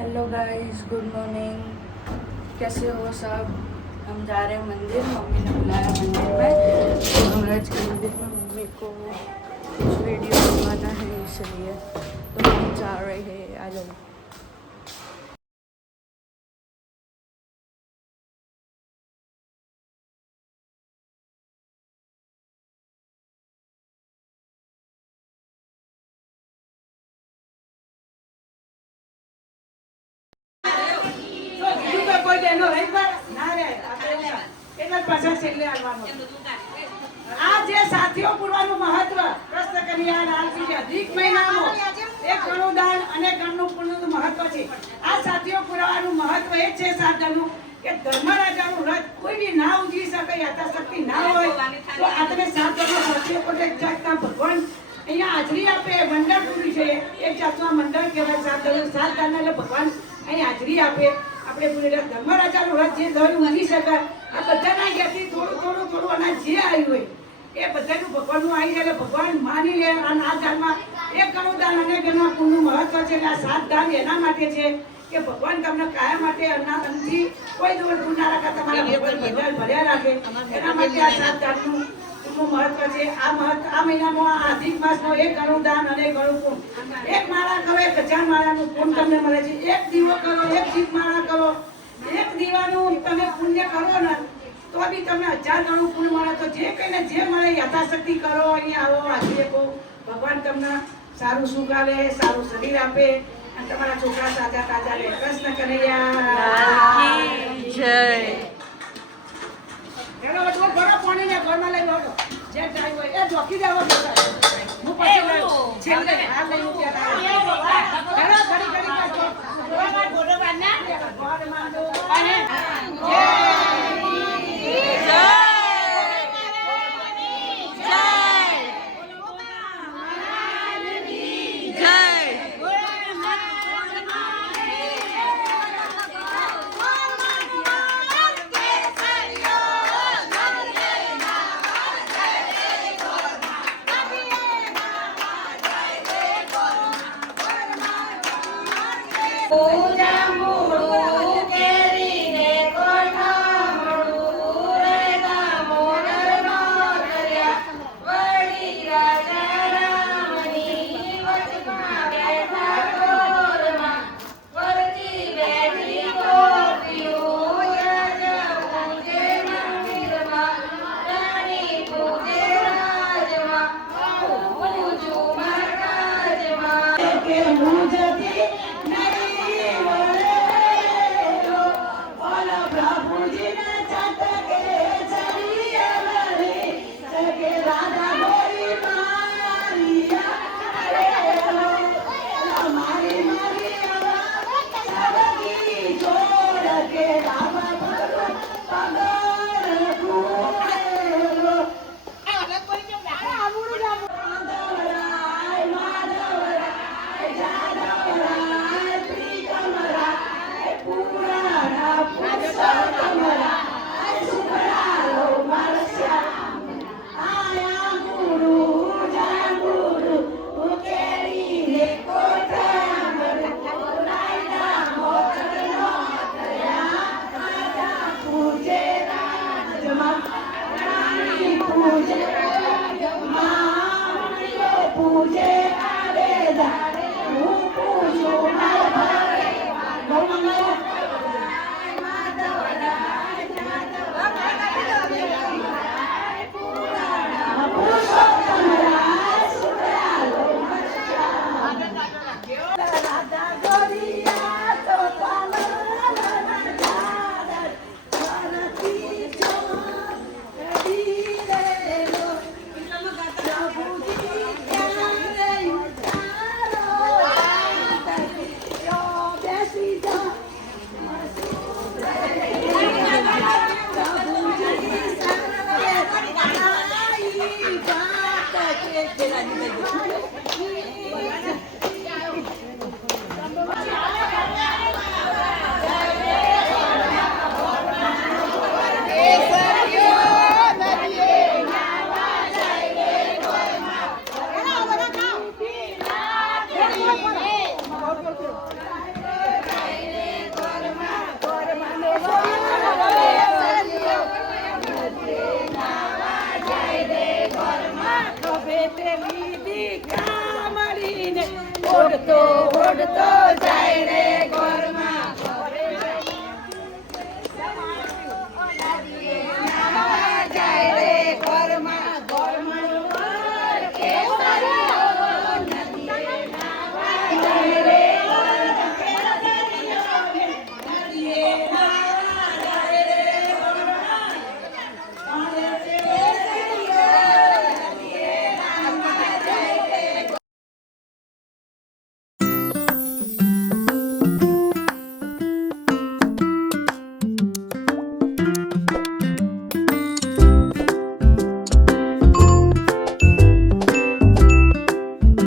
Hello guys, good morning. कैसे हो सब? हम जा रहे हैं मंदिर। मम्मी ने बुलाया मंदिर में, तो महाराज के मंदिर में मम्मी को कुछ वीडियो बनवाना है, इसलिए तो हम जा रहे हैं। आ जाओ। સાથીઓ પૂરવાનું મહત્વ કૃષ્ણ કન્યા લાલજી અધિક મહિનામાં એક ઘણું દાન અને ઘરનું પુણ્યનું મહત્વ છે। આ સાથીઓ પૂરવાનું મહત્વ એ છે સાધનનું કે ધર્મરાજાનું વ્રત કોઈ બી ના ઉજવી શકે, યથાશક્તિ ના હોય તો આપણે સાધનો સાથીઓ પર એક જાતના ભગવાન અહીંયા હાજરી આપે। મંડળ પૂરી છે, એક જાતના મંડળ કહેવાય સાધનો સાધન એટલે ભગવાન અહીં હાજરી આપે। આપણે પૂરેલા ધર્મરાજાનું વ્રત જે દર ઉજવી શકાય, આ બધાના જ્ઞાતિ થોડું અનાજ જે આવ્યું હોય એ બધાનું ભગવાનનું આવી જાય, ભગવાન માની લે। અને આ દાનમાં એક ઘણું દાન અને ઘણું પુણ્યનું મહત્વ છે। આ 7 દાન એના માટે છે કે ભગવાન તમને કાયમ માટે અન્નથી કોઈ દૂર ના રાખે, તમારા ભગવાન બધા ભર્યા રાખે। એના માટે આ 7 દાનનું મહત્વ છે। આ મહિનામાં અધિક માસનો એક ઘણું દાન અને ઘણું પુણ્ય। એક માળા કરો, 1000 માળાનું પુણ્ય તમને મળે છે। એક દીવો કરો, એક દીપ માળા કરો, એક દીવાનું તમે પુણ્ય કરો ને તો બી તમને 1000 ગણું પુણ્ય મળે। તો જે કઈને જે મળે યથાશક્તિ કરો, અહીંયા આવો, હાજરી આપો। ભગવાન તમને સારું સુખ આપે, સારું શરીર આપે અને તમારા છોકરા તાજા તાજા રહે। કૃષ્ણ કનૈયા જય। એનો બધો ઘણો પાણી ને ઘરમાં લઈ લો, જે જાય હોય એ ઢોકી દેવો પડે। હું પછી છેલ્લે આ લઈ હું ત્યાં ઘણો ઘડી ઘડી ગોડો બાંધના ગોડ માંડો અને જય તો ઓઢતો જાય રે ગોર